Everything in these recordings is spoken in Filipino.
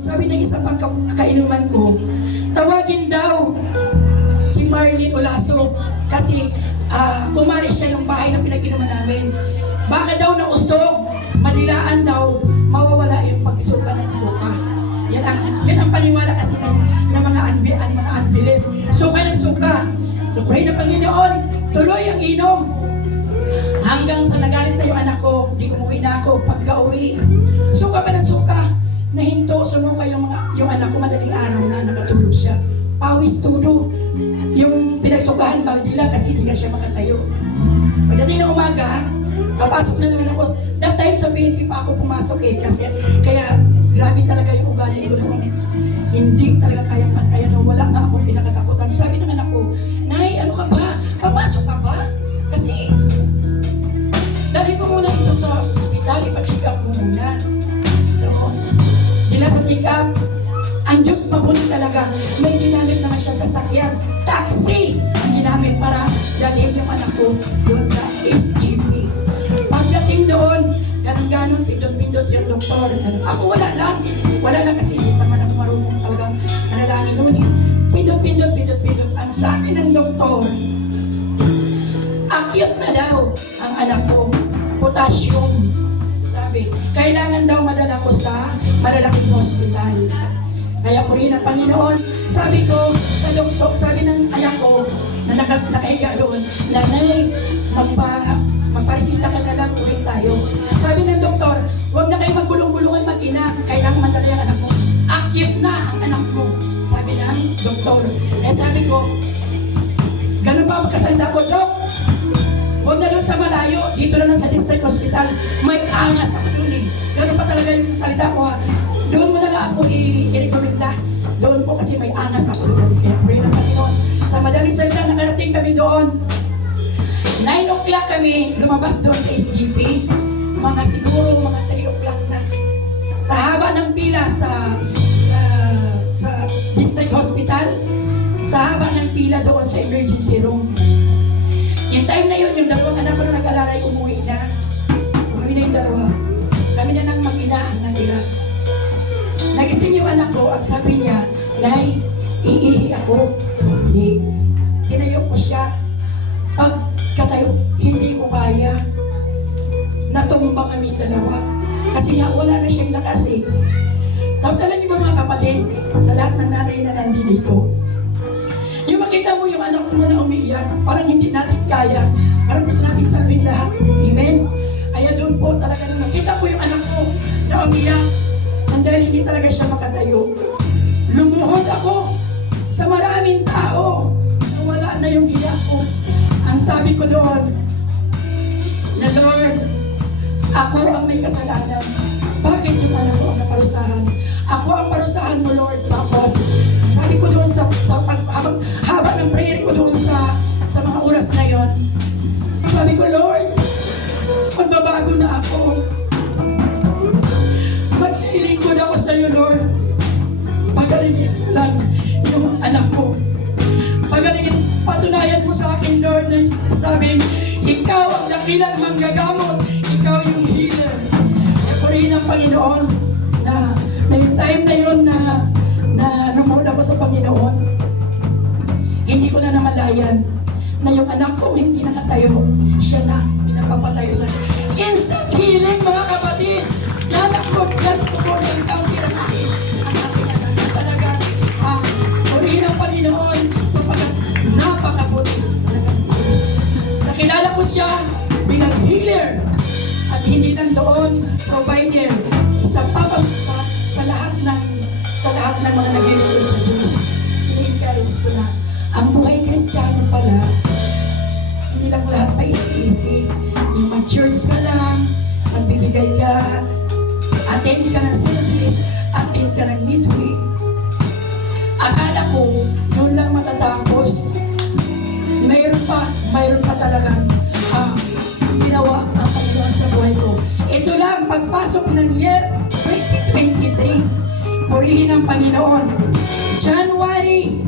Sabi ng isang kainuman ko, tawagin daw si Marlene Olaso kasi kumari siya ng bahay na pinag-inuman namin. Baka daw nausog, madilaan daw, mawawala yung pagsuka ng suka. Yan ang paniwala kasi ng mga unbelief. Suka ng suka. So pray na Panginoon, tuloy ang inom. Hanggang sa nagalit na yung anak ko, di umuwi na ako. Pagka-uwi, suka pa ng suka. Nahinto, sumuka yung anak ko madaling araw na nakatulog siya. Pawis tulo. Yung pinagsukahan, baldi lang kasi hindi ka siya makatayo. Pagdating na umaga, papasok na naman ako. That time sa PNP pa ako pumasok kaya grabe talaga yung ugali ko noon. Hindi talaga kayang pantayan na wala na akong pinakatakutan. Sabi ng anak ko, Nay, ano ka ba? Papasok ka ba? Kasi, dali mo muna ito sa ospital, ipa-check up mo muna. So, dila sa check up, ang Diyos mabuti talaga. May ginamit naman siya sa sasakyan. Taxi! Ang ginamit para dalhin yung anak ko doon sa SGP. Pagdating doon, ganun-ganon, pindot-pindot yung doktor. Ako wala lang kasi hindi naman ako marunong talagang manalangin noon eh. Pindot-pindot. Ang sabi ng doktor, akyat na daw ang anak ko, potassium. Sabi, kailangan daw madala ko sa malalaking hospital. Kaya po rin ang Panginoon, sabi ko sa doktor, sabi ng anak ko na nakahiga doon, Nanay, magparesita ka na lang, ulit tayo. Sabi ng doktor, huwag na kayo magbulong-bulungan mag-ina, kailangan madala yung anak mo. Akyat na ang anak mo, sabi ng doktor. Eh sabi ko, ganun ba magkasalita ko, Dok? Huwag na doon sa malayo, dito na lang sa district hospital, may angas ako doon eh. Ganun pa talaga yung salita ko ha. Doon mo na lang ako i-recommenda. Doon po kasi may angas ako doon. Kaya pray ng Panginoon. Sa madaling salita, nakarating kami doon. 9 o'clock kami lumabas doon sa SGP. Siguro mga 3 o'clock na. Sa haba ng pila sa district hospital, sa haba ng pila doon sa emergency room. Yung time na yun, yung dalawang anak ko na nag-alalay, umuwi na. Umuwi na yung dalawa. Kami na nang mag-ina ang natira. Nagising yung anak ko at sabi niya, Nay, iihi ako. Hindi. Tinayo ko siya. Pagkatayo, hindi ko kaya. Natumba kami dalawa. Kasi nga, wala na siyang lakas eh. Tapos alam niyo mga kapatid, sa lahat ng nanay na nandito, yung makita mo yung anak mo na umiiyak, parang hindi natin kaya. Parang gusto natin salvin lahat. Amen? Kaya doon po talaga nung nakita ko yung anak ko na umiiyak, dahil hindi talaga siya makatayo. Lumuhod ako sa maraming tao na wala na yung iyak ko. Ang sabi ko doon, na Lord, ako ang may kasalanan. Bakit yung anak ko ang naparusahan? Ako ang parusahan mo, Lord. Tapos, sabi ko doon haba ng prayer ko doon sa mga oras na yon. Sabi ko, Lord, magbabago na ako. Maglilingkod ako sa iyo, Lord. Pagalingin lang yung anak ko. Pagalingin, patunayan mo sa akin, Lord, na sabing, ikaw ang dakilang manggagamot. Ikaw yung healer. Kaya po rin ang Panginoon na yung time na yun na lumuhod ako sa Panginoon, hindi ko na namalayan na yung anak ko hindi nakatayo. Siya na, pinapapatayo sa instant healing, mga kapatid. Yan ako po yung counter natin. Ang ating anak na talaga, purihin ang Panginoon sapagkat napakabuti talaga ng Diyos. Nakilala ko siya bilang healer at hindi lang doon provider. Isa pa sa lahat ng mga nag-iligod sa Diyos. I-encourage ko na ang buhay Kristiyano pala, hindi lang lahat maisi-isi. Yung mag-church ka lang, magbibigay ka, attend ka ng service, attend ka ng midweek. Akala ko, yun lang matatapos. Mayroon pa talagang ginawa ang Panginoon sa buhay ko. Ito lang, pagpasok ng year 2023, purihin ang Panginoon. January,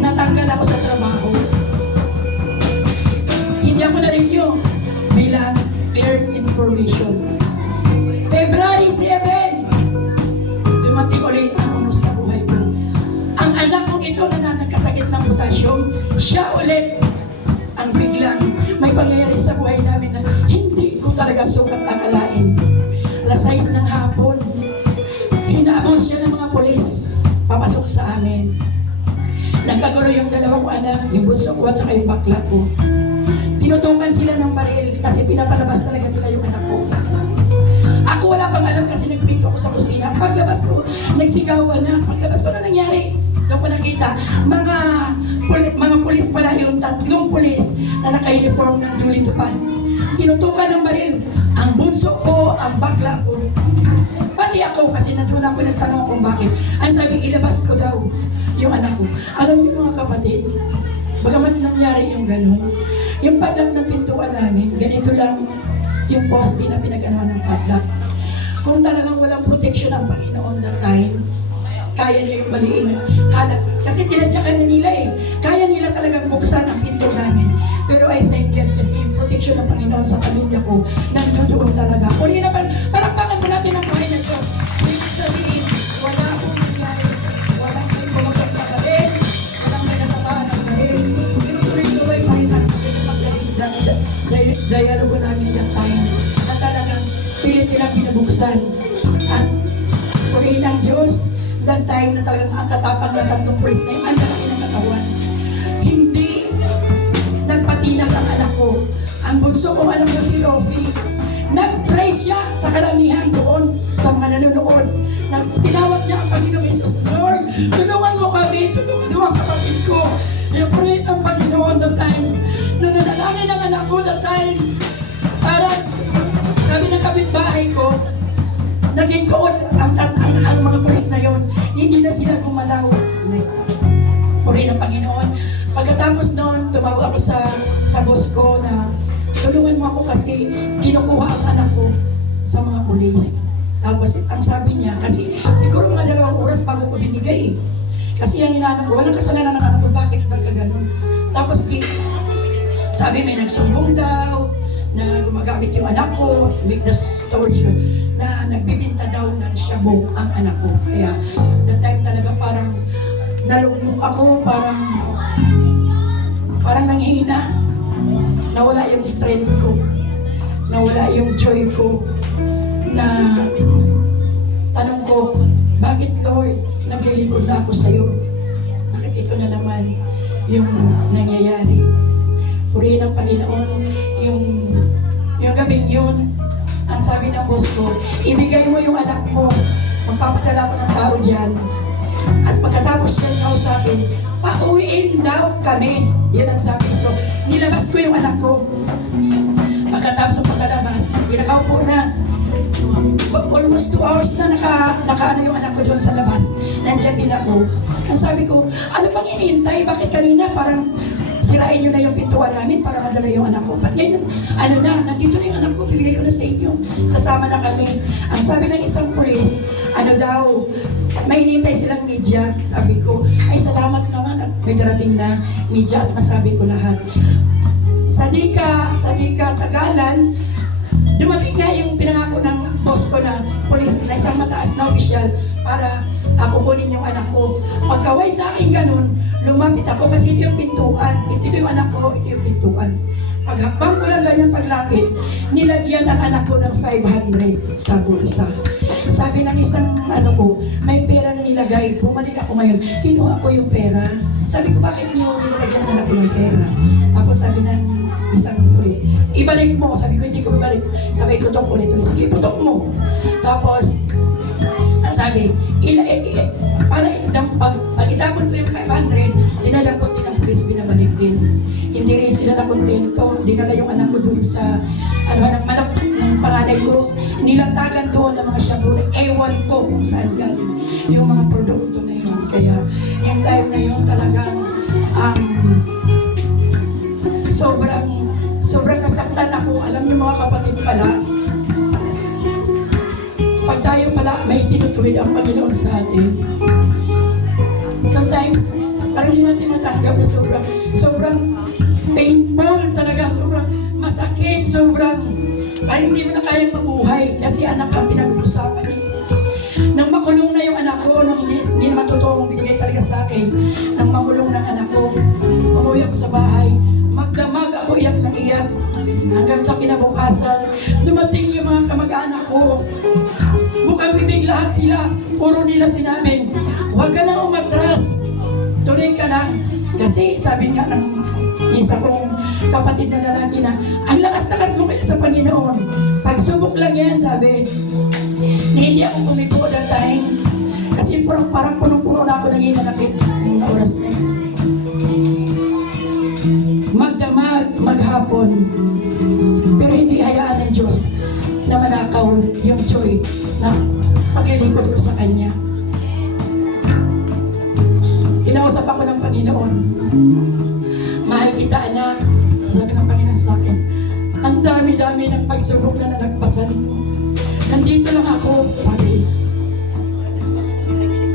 natanggal ako sa trabaho. Hindi ako na-review bilang cleared information. February 7, ulit ang biglang may pangyayari sa buhay namin na hindi ko talaga sukat akalain. Alas 6 ng hapon, hinabol siya ng mga polis, papasok sa amin. Nagkagulo yung dalawa ko anak, yung bunso ko at saka yung bakla ko. Tinutukan sila ng baril kasi pinapalabas talaga nila yung anak ko. Ako wala pang alam kasi nagpinto ako sa kusina. Paglabas ko, nagsigawan na. Paglabas ko na nangyari. Doon ko nakita, mga pulis pala yung 3 pulis na naka-uniform ng duly tupan. Tinutukan ng baril ang bunso ko, ang bakla ko. Pati ako kasi nandun ako nagtanong kung bakit. Ang sabi, ilabas ko daw yung anak ko. Alam niyo mga kapatid, bagamat nangyari yung gano'n, yung padlock ng pintuan namin, ganito lang yung poste na pinag-anahan ng padlock. Kung talagang walang protection ang Panginoon that time, kaya niya yung baliin. Kasi tinadyakan na nila eh. Kaya nila talagang buksan ang pinto namin. Pero I thank God kasi yung protection ng Panginoon sa pamilya ko, nandoon talaga. Uli na palakpakan mo natin ang buhay na ito. Ibig sabihin, wala akong nangyari. Walang may bumagsak na garin. Walang may nasabahan ng garin. Tinutuloy-tuloy pa rin ang dialogo namin that time. Na talagang pilit nilang pinabuksan. At purihin ang Diyos, that time na talagang ang tatapang ng 3 pulis na yung ang lalaki ng katawan. Hindi nagpatinag ang anak ko. Ang bunso kong anak na si Rofi, nag-pray siya sa karamihan doon sa mga nanonood. Tinawag niya ang Panginoong Jesus, Lord, tulungan mo kami, tulungan mo ang kapatid ko. I-pray ang Panginoon that time. Nananalangin ang anak ko that time. Parang, sabi ng kapitbahay ko, naging tuod ang mga pulis na yon. Hindi na sila gumalaw. Puri ng Panginoon. Pagkatapos noon, tumawag ako sa boss ko na tulungan mo ako kasi kinukuha ang anak ko sa mga pulis. Tapos ang sabi niya, kasi siguro mga 2 oras bago ko binigay. Kasi ang inanak ko, walang kasalanan ng anak ko, bakit ganun? Tapos sabi may nagsumbong daw, na gumagamit yung anak ko, make the story short, na nagbibinta daw ng shabu ang anak ko. Kaya, that time talaga parang nalugmok ako, parang nanghina. Nawala yung strength ko. Nawala yung joy ko. Na tanong ko, bakit Lord, naglilikod na ako sa'yo? Bakit ito na naman yung nangyayari? Purihin ng Panginoon, yung gabing yun, ang sabi ng boss ko, ibigay mo yung anak mo, magpapadala ko ng tao dyan. At pagkatapos ng kausapin, pauwiin daw kami. Yan ang sabi. So, nilabas ko yung anak ko. Pagkatapos ng pagkalabas, pinakaupo na. Almost 2 hours na nakaano yung anak ko doon sa labas. Nandiyan din ako. Ang sabi ko, ano pang hinihintay? Bakit kanina parang sirain nyo na yung pintuan namin para madala yung anak ko? Ba't ngayon, nandito na yung anak ko, bibigay ko na sa inyo. Sasama na kami. Ang sabi ng isang pulis, may hinihintay silang media. Sabi ko, ay salamat naman at may darating na media at masabi ko lahat. Sa Dika, Tagalan, dumating nga yung pinangako ng boss ko na pulis na isang mataas na opisyal para kukunin yung anak ko. Pagkaway sa akin ganun, lumapit ako kasi ito yung pintuan. Ito yung anak ko, ito yung pintuan. Paghakbang ko lang ganyan paglapit, nilagyan ang anak ko ng 500 sa bulsa. Sabi ng isang may perang nilagay. Bumalik ako ngayon, kinuha ko yung pera. Sabi ko, bakit niyo nilagyan ang anak ko ng pera? Tapos sabi ng isang pulis, ibalik mo. Sabi ko, hindi ko ibalik. Sabi, tutok ulit. Sige, putok mo. Tapos, sabi, pag itapon ko yung 500, dinalampot din ang pulis, binabalik din. Hindi rin sila nakontento. Dinala yung anak ko doon sa, ng panganay ko. Nilatagan doon ng mga shabu na ewan ko kung saan galing yung mga produkto na yun. Kaya, yung time na yun talagang, sobrang nasaktan ako. Alam niyo mga kapatid pala, pag tayo pala may tinutuwid ang Panginoon sa atin, sometimes, parang hindi natin matanggap na sobrang painful talaga, sobrang masakit, parang hindi mo na kayang mabuhay kasi anak ang pinag-uusapan eh. Nang makulong na yung anak ko, nung hindi naman totoong binigay talaga sa akin, nang makulong ng anak ko, umuwi ako sa bahay, Hanggang sa kinabukasan, dumating yung mga kamag-anak ko. Bukang bibig lahat sila. Puro nila sinabing, huwag ka na umatras. Tuloy ka lang. Kasi sabi nga ng isa kong kapatid na lalaki na, ang lakas-lakas mo kaya sa Panginoon. Pagsubok lang yan, sabi. Hindi ako kumiko that time. Kasi parang punong-puno na ako ng hinanakit yung oras na yun. Magdamag, maghapon. Pero hindi hayaan ng Diyos na manakaw yung joy na paglilingkod ko sa Kanya. Kinausap ako ng Panginoon. Mahal kita, anak. Sabi ng Panginoon sa akin, ang dami-dami ng pagsubok na nalagpasan mo. Nandito lang ako, sabi.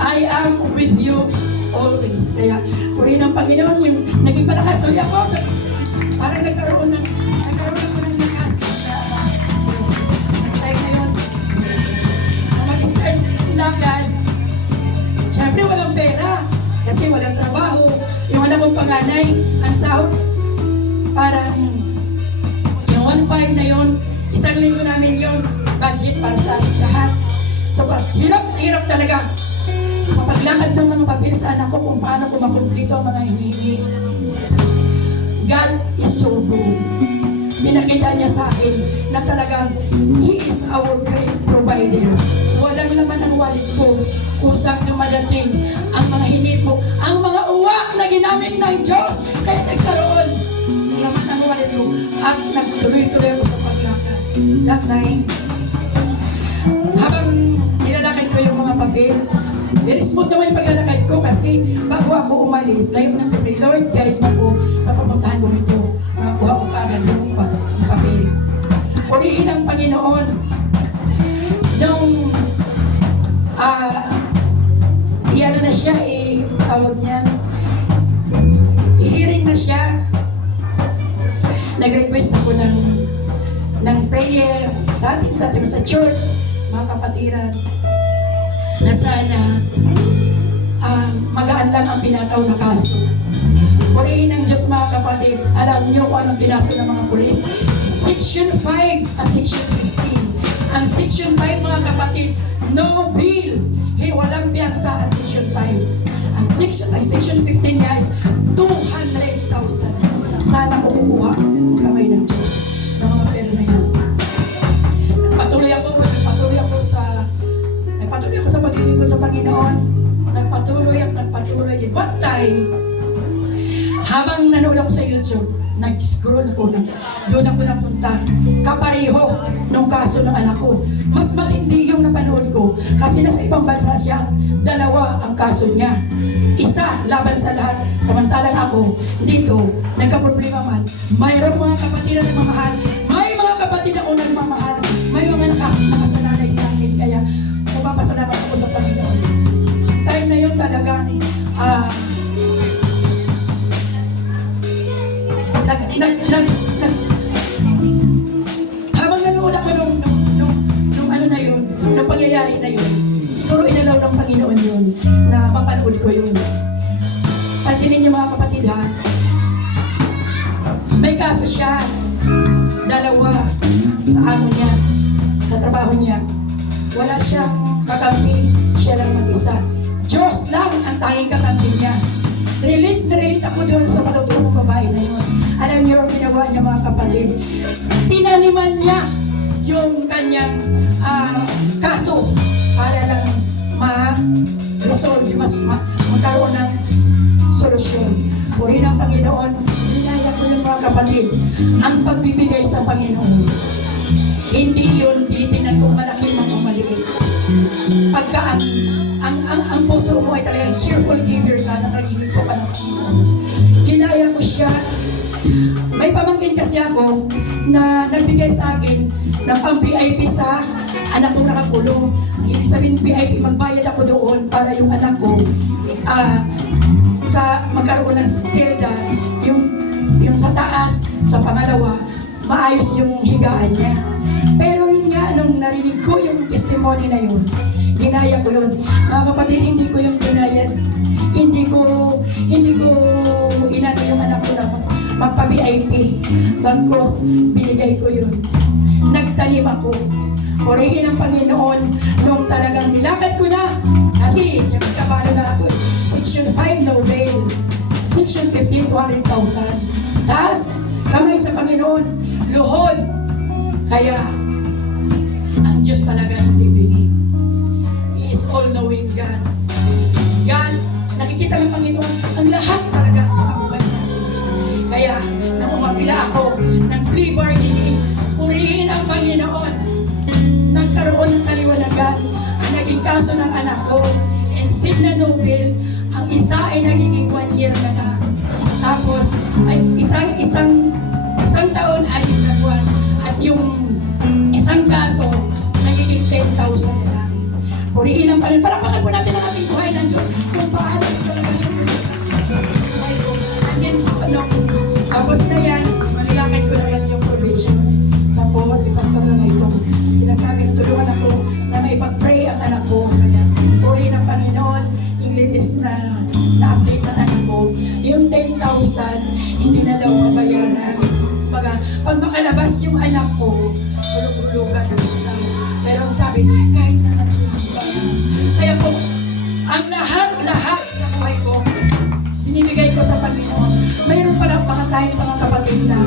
I am with you always. Kaya, puri ng Panginoon, yung naging malakas ulit ako. Parang nagkaroon ako ng lakas. Time na yun. Mag-start ng lakad. Siyempre, walang pera. Kasi walang trabaho. Yung wala kong panganay, ang sahod. Parang, yung 1.5 na yun, isang linggo namin yun, budget para sa ating lahat. So, hirap talaga sa paglakad ng mga papel sa anak ko kung paano ko makumplito ang mga hinihingi. God is so good. Pinakita niya sa akin na talagang He is our great provider. Walang laman ang wallet ko kusang dumadating ang mga hinipok, ang mga uwak na ginamit ng Diyos. Kaya nagkaroon laman ang wallet ko at nagtuloy-tuloy ako sa paglakad. That time, habang nilalakad ko yung mga papel, very smooth naman yung paglalakad ko kasi bago ako umalis, layo ng pray, Lord, guide mo ko sa papuntahan ko ito. Nakakuha ko kagad yung papel. Purihin ang Panginoon. Nung iyan na siya, tawag niyan, i-hearing na siya. Nag-request ako ng prayer sa atin sa church, mga kapatiran, na sana magaan lang ang pinataw na kaso. Purihin ng Diyos, mga kapatid. Alam niyo kung anong pinaso ng mga pulis? Section 5 at Section 15. Ang Section 5, mga kapatid, no bail. Walang piyansa ang Section 5. Ang Section 15 niya is 200,000. Sana ko kukuha sa kamay ng Diyos ng mga pera na yan. Nagpatuloy ako sa paglilingkod sa Panginoon. Nagpatuloy. One time, habang nanood ako sa YouTube, nag-scroll ako doon ako napunta. Kapareho nung kaso ng anak ko. Mas matindi yung napanood ko kasi nasa ibang bansa siya. 2 ang kaso niya. Isa, laban sa lahat. Samantalang ako, dito, nagka-problema man. Mayroong mga kapatid na nagmamahal. May mga kapatid ako nagmamahal. May mga nakasalalay sa akin. Kaya, magpapasalamat ako sa Panginoon. Time na yun talaga, habang nanood ako nung ano na yun, nung pangyayari na yun, siguro inalaw ng Panginoon yun, na mapanood ko yun. Pansinin niyo mga kapatid ha, may kaso siya, 2 sa amo niya, sa trabaho niya. Wala siyang kakampi, siya lang mag-isa. Diyos lang ang tanging kakampi niya. Relate na relate ako doon sa matutulong babae na yun. Alam niyo ang ginawa niya, mga kapatid. Pinaliman niya yung kanyang kaso para lang ma-resolve, magkaroon ng solusyon. Purihin ang Panginoon. Hinaya ko yung mga kapatid. Ang pagbibigay sa Panginoon, hindi yun titinan kung malaki man o maliit. Pagka ang puso mo ay talagang cheerful giver ka, nakalingin ko ka ng Panginoon. Hinaya ko siya. May pamangkin kasi ako na nagbigay sa akin ng pang-VIP sa anak kong nakakulong. Ang ibig sabihin VIP, magbayad ako doon para yung anak ko sa magkaroon ng selda, yung sa taas, sa pangalawa, maayos yung higaan niya. Pero yun nga, nung narinig ko yung testimony na yun, ginaya ko yun. Mga kapatid, hindi ko yung ginaya. Hindi ko inano yung anak ko na magpa-VIP. Bagkos, binigay ako. Purihin ang Panginoon nung talagang nilakad ko na. Kasi, siyempre kabalo na ako. Section 5, no bail. Section 15, 200,000. Taas, kamay sa Panginoon, luhod. Kaya, ang Diyos talaga hindi bigay. He is all-knowing God. God, nakikita ng Panginoon ang lahat talaga sa buhay natin. Kaya, nang umapila ako ng plea bargaining, purihin ang Panginoon. Nagkaroon ng kaliwanagan ang naging kaso ng anak ko. Instead na no bail, ang isa ay nagiging 1 year na lang. Tapos, ay isang taon ay nagwan. At yung isang kaso, nagiging 10,000 na lang. Purihin ang Panginoon. Palakpakan po natin ang ating buhay ng Diyos kung paano talaga siya. Andyan po, tapos na yan, nilakad ko naman yung probation. Sa po, si Pastor Langay ko, sinasabi na tulungan ako na may pag-pray ang anak ko. Kaya, purihin ang Panginoon, yung latest na update ng anak ko, yung 10,000, hindi na daw mabayaran. Pag makalabas yung anak ko, ulog-ulogan na ito. Pero ang sabi, kahit naman kaya po, ang lahat ng buhay ko, binibigay ko sa Panginoon. Mayroon pala mga tayong mga kapatid na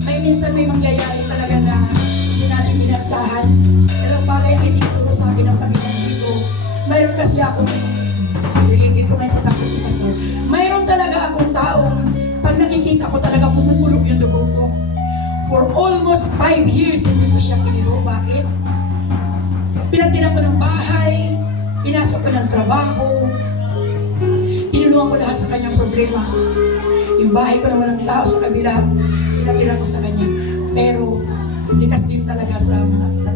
may minsan may mangyayari talaga na hindi natin inasahan. Pero bagay ay tinuturo sa akin ng Panginoon dito. Mayroon kasi akong dito ngayon sa takot ni Pastor. Mayroon talaga akong taong pag nakikita ko talaga kumukulog yung dugo ko. For almost 5 years hindi ko siya kinilo. Bakit? Pinatira ko ng bahay, pinasok ko ng trabaho, tinulungan ko lahat sa kanyang problema. Yung bahay ko na walang tao sa kabila, pinatira ko sa kanya. Pero, likas din talaga sa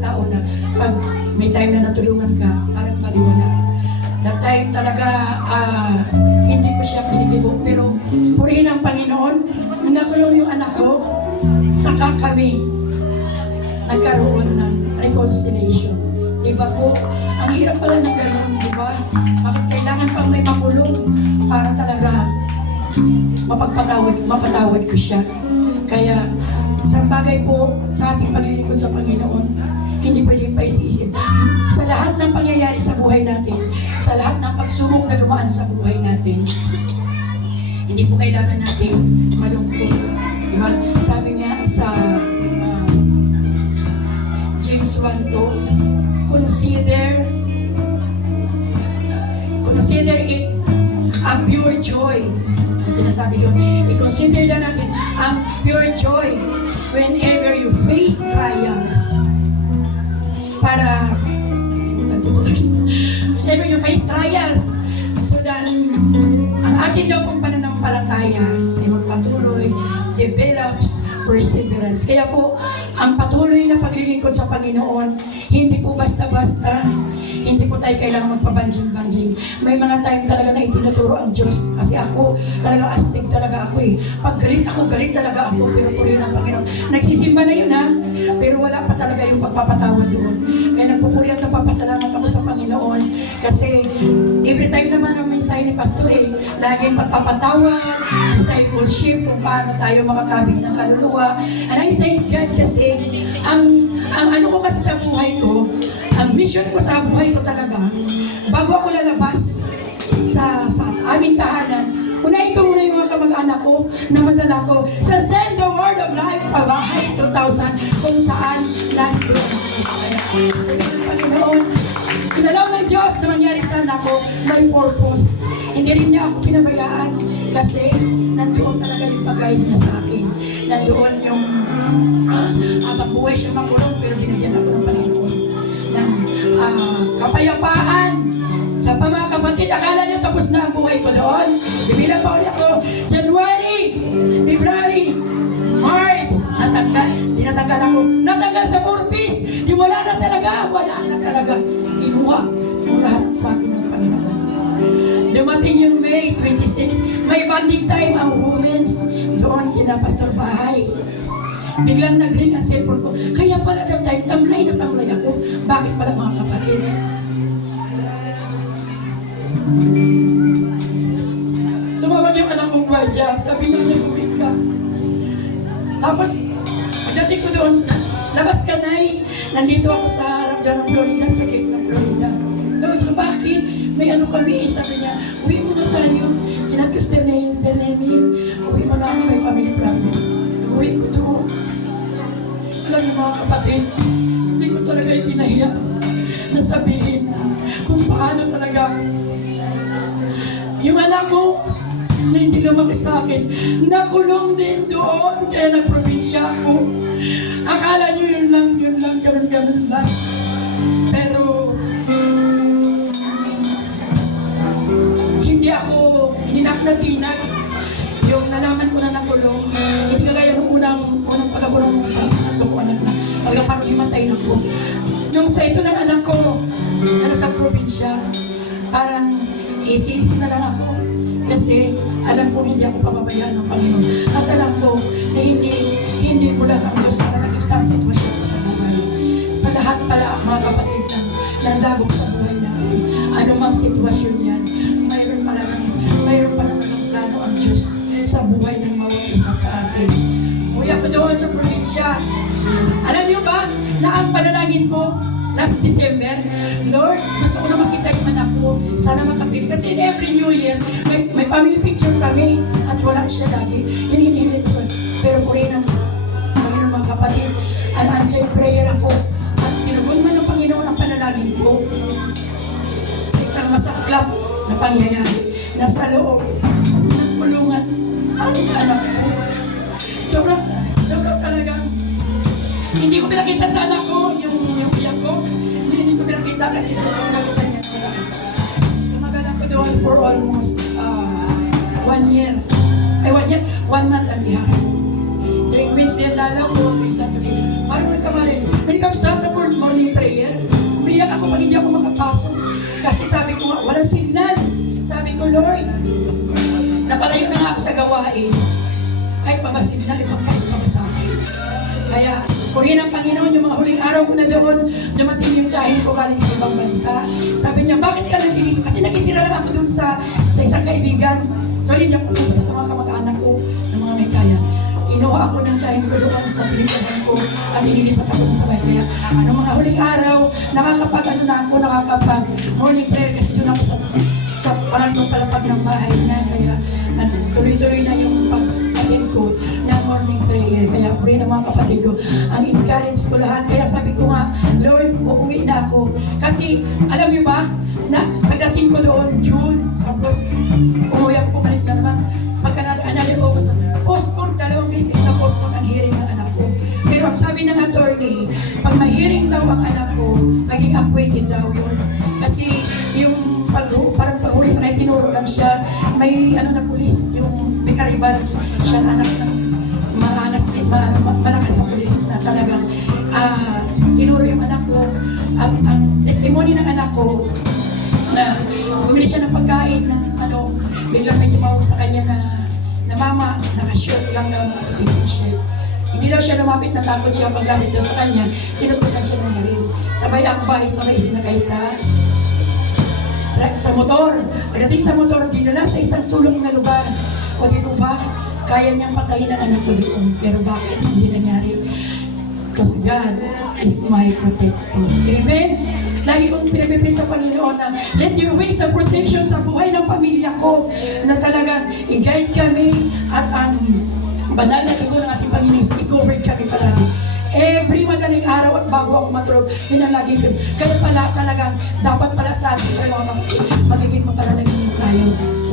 tao na pag may time na natulungan ka, parang maliwala. That time talaga, hindi ko siya pinigibo. Pero, purihin ang Panginoon, nung nakulong yung anak ko, saka kami nagkaroon ng reconciliation. Diba po? Ang hirap pala ng gano'n, diba? Bakit kailangan pang may makulong para talaga mapatawad ko siya. Kaya, sa bagay po sa ating paglilingkod sa Panginoon, hindi pwedeng paisisin. Sa lahat ng pangyayari sa buhay natin, sa lahat ng pagsubok na dumaan sa buhay natin, hindi po kailangan natin malungkot. Diba? Sabi niya sa James 1:2, consider it a pure joy. Sinasabi doon, i-consider lang natin ang pure joy whenever you face trials. Whenever you face trials, so that ang ating daw pong pananampalataya ay magpatuloy, develops perseverance. Kaya po, ang patuloy na paglilingkod sa Panginoon, hindi po basta-basta, hindi po tayo kailangan magpabanjing-banjing. May mga time talaga na itinuturo ang Diyos. Kasi ako, talaga astig talaga ako eh. Pag galit ako, galit talaga ako. Pero purihin ang Panginoon. Nagsisimba na yun ha, pero wala pa talaga yung pagpapatawad doon. Kaya nagpupuri at nagpapasalamat ako sa Panginoon. Kasi every time naman ang mensahe ni Pastor eh, laging pagpapatawad, discipleship, kung paano tayo makakabig ng kaluluwa. And I thank God kasi ang ano ko kasi sa buhay ko, ang mission ko sa buhay ko talaga, bago ako lalabas sa aming tahanan, unahin ko muna yung mga kamag-anak ko na madala ko sa Send the Word of Life Pabahay 2000 kung saan nandun ako. Panginoon, kinalaw ng Diyos na mangyari sa anak ko, may purpose. Hindi rin niya ako pinabayaan kasi nandoon talaga yung pag-guide niya sa akin. Nandoon yung habang buhay siya makulong pero binigyan ako ng Panginoon ng kapayapaan sa mga kapatid. Akala niyo tapos na ang buhay ko doon. Bibilang pa ulit ako. January, February, March, tinatanggal ako. Natanggal sa purpose. Di wala na talaga. Inuha yung lahat sa akin ng Panginoon. Dumating yung May 26, may bonding time ang women's doon kina Pastor Bahay. Biglang nag-ring ang cellphone ko. Kaya pala that time, tamlay ako. Bakit pala mga kapatid? Tumawag yung anak kong gwardiya. Sabi niya, nag-uwi ka. Tapos, Pagdating ko doon sa labas kanay, nandito ako sa harap dyan ng Florida, sa gate ng Florida. Tapos bakit? May ano kami, sabi niya, uwi mo na tayo. Sinat ko Stenenin, uwi mo na ako, may family problem. Uwi ko doon. Alam niyo mga kapatid, hindi ko talaga inahiya na sabihin kung paano talaga yung anak ko na hindi lumaki sa akin, nakulong din doon, kaya nagprobinsya ako. Akala nyo yun lang, ganun lang. Pero, hindi na ako natinag. Yung nalaman ko na nakulong, hindi kagaya nung unang pagkakulong ko anak na, talagang parang himatay na ko. Nung sa ito ng anak ko, na nasa probinsya, parang isi-isi na lang ako. Kasi alam ko hindi ako pababayaan ng Panginoon. At alam ko na hindi mo lang ang Diyos para nakikita ang sitwasyon ko sa buhay. Sa lahat pala mga kapatid na nandagok sa buhay natin, anumang sitwasyon yan, mayroon pala ng plano ang Diyos sa buhay ng mga isa sa atin. Kuya ko doon sa probinsya, alam niyo ba na ang panalangin ko last December, Lord, gusto ko na makita yung anak ko. Sana makapili. Kasi in every New Year, may family picture kami at wala siya lagi. Hinihilit ko. Pero po rin ang Panginoon mga kapatid, unanswered prayer ako. At tinugon man ng Panginoon ang panalangin ko sa isang masaklap na pangyayari. Nasa loob ng kulungan ang anak ko. Sobrang talagang hindi ko pinakita sa anak ko yung iyak ko. Hindi ko pinakita kasi gusto ko nakita niya sa akin. Tumagal ako doon for almost 1 year. 1 month and a half. Tuwing Wednesday ang dalaw ko, tuwing Saturday. Parang nagkamali. When it comes sa morning prayer, umiyak ako pag hindi ako makapasok. Kasi sabi ko, walang signal. Sabi ko, Lord, napalayo na nga ako sa gawain. Kahit pa signal, kahit pa sa akin. Kaya, purihin ang Panginoon, yung mga huling araw ko na doon, dumating yung tiyahin ko galing sa ibang bansa. Sabi niya, bakit ka nandito? Kasi nakitira lang ako doon sa isang kaibigan. Tuloy niya pumunta sa mga kamag-anak ko, ng mga may kaya. Inuha ako ng tiyahin ko doon sa tinipagan ko at inilipat ako sa bahay. Kaya, noong mga huling araw, nakakapag morning prayer kasi doon ako sa pangalawang palapag ng bahay na. Kaya, tuloy-tuloy na yung pag-atin ko ng morning prayer. Kaya po rin ang mga kapatid ko, ang encourage ko lahat. Kaya sabi ko nga, Lord, uuwi na ako. Kasi, alam niyo ba, na pagdating ko doon, June, tapos umuwi ako, pumalik na naman. Another August, postpone, 2 beses na postpone ang hearing ng anak ko. Pero ang sabi ng attorney, pag may hearing daw ang anak ko, maging acquitted daw yun. Kasi yung parang paghuli sa kanya, tinuro lang siya. May na pulis, yung may karibal, siya anak ng malakas sa pulis na talagang tinuro yung anak ko. At ang testimony ng anak ko na bumili siya ng pagkain ng biglang may tumawag sa kanya na mama, naka-shirt lang daw na t-shirt. Hindi daw siya lumapit, natakot siya paglapit daw sa kanya, tinutunan siya ng maril. Sabay akbay, sabay sinakay sa motor. Pagdating sa motor, dinala sa isang sulong na lugar. O di po ba, kaya niyang patayin ang anak ko doon. Pero bakit hindi nangyari? Because God is my protector. Amen? Lagi kong pinagpipray sa Panginoon na let your wings of protection sa buhay ng pamilya ko na talaga i-guide kami at ang banal na dugo ng ating Panginoon i-cover kami palagi. Every madaling araw at bago ako matulog, yun ang lagi ko. Kaya pala talagang dapat pala sa atin magiging mapalalagin tayo.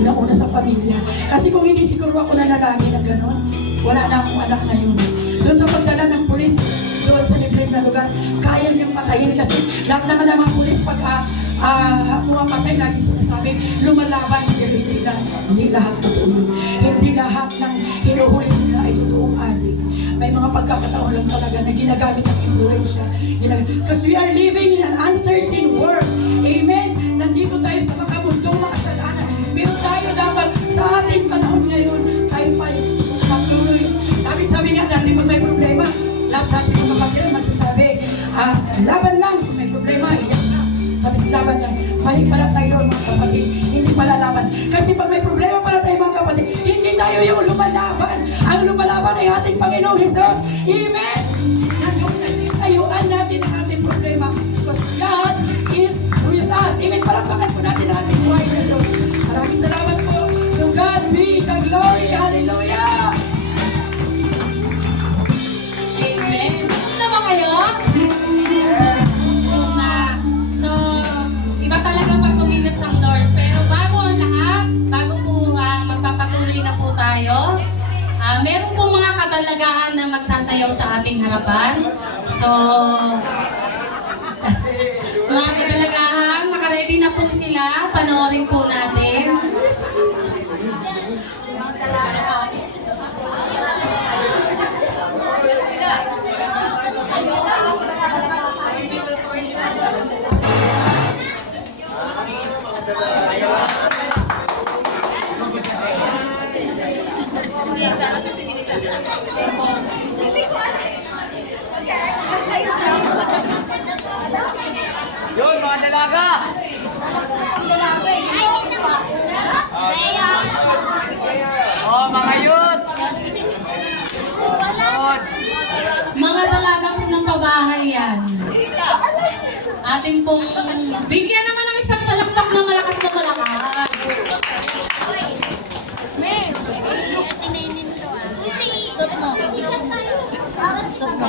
Una-una sa pamilya. Kasi kung hindi siguro ako nanalangin na gano'n, wala na akong anak ngayon. Doon sa pagdala ng pulis, doon sa liblib na lugar, kaya niyang patayin kasi lahat naman ng mga pulis pag pumapatay, lagi sinasabi, lumalaban, hindi lahat totoo. Hindi lahat ng hinuhuli nila ay totoong adik. May mga pagkakataon lang talaga na ginagamit ng influensya. Because we are living in an uncertain world. Amen? Nandito tayo sa makamundong makasalanan. Pero tayo dapat sa ating panahon ngayon, tayo pa patuloy. Sabi nga natin, kung may problema, lahat sa ating mga kapatid magsasabi, laban lang, kung may problema, iyak na. Sabi sa laban lang, mali pala tayo mga kapatid, hindi pala laban. Kasi pag may problema pala tayo mga kapatid, hindi tayo yung lumalaban. Ang lumalaban ay ating Panginoong Hesus. Amen! Diyos ang Lord. Pero bago ang lahat, bago po magpapatuloy na po tayo, meron po mga kadalagaan na magsasayaw sa ating harapan. So, mga kadalagaan, nakaready na po sila. Panoorin po natin. Yun, mga dalaga! Oh, mga yun! Mga dalaga po ng pabahay yan. Ating pong bigyan